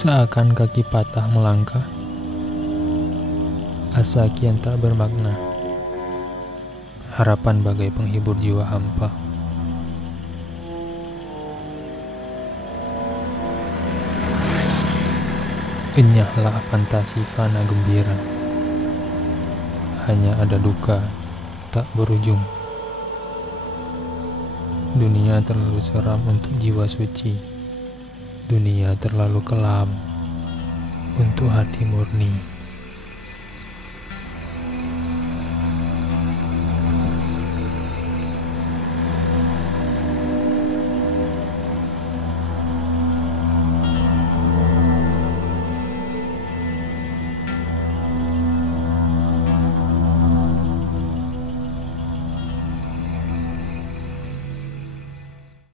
Seakan kaki patah melangkah, asa kian tak bermakna, harapan bagai penghibur jiwa hampa. Enyahlah fantasi fana gembira, hanya ada duka tak berujung. Dunia terlalu seram untuk jiwa suci, dunia terlalu kelam untuk hati murni.